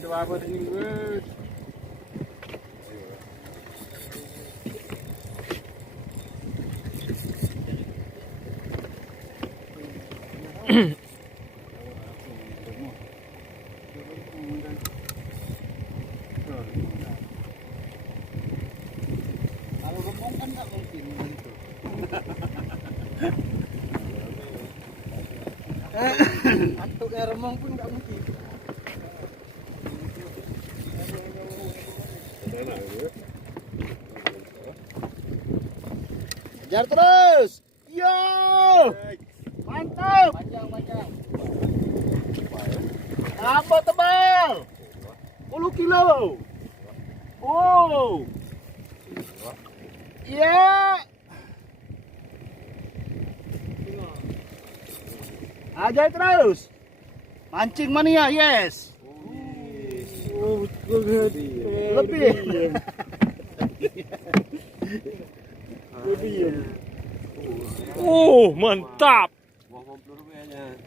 Dua apa ini wes. Kalau remong kan nggak mungkin itu. Antuknya remong pun nggak mungkin. Kejar terus. Yo. Mantap. Panjang. Apa tebal? 10 kilo. Oh. Iya. Aja terus. Mancing mania, yes. Lebih. Oh, mantap.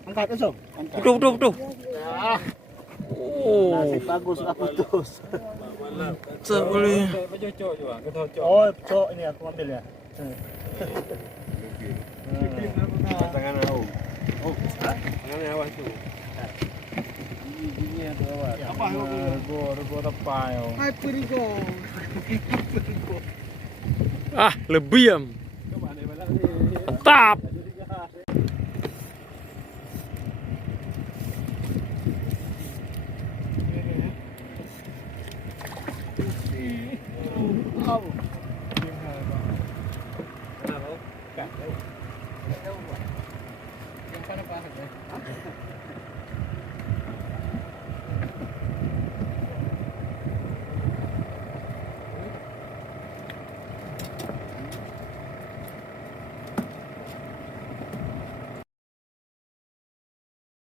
Angkat esok. Betul. Ya. Oh, Nasib bagus nggak putus. boleh. Oh, cok ini aku ambil ya. Tangan aku. Oh, tangannya awas tuh. Ini ada awas. Apa Rego tepayo. Hai perigo. Ah, lebih ya. Mantap.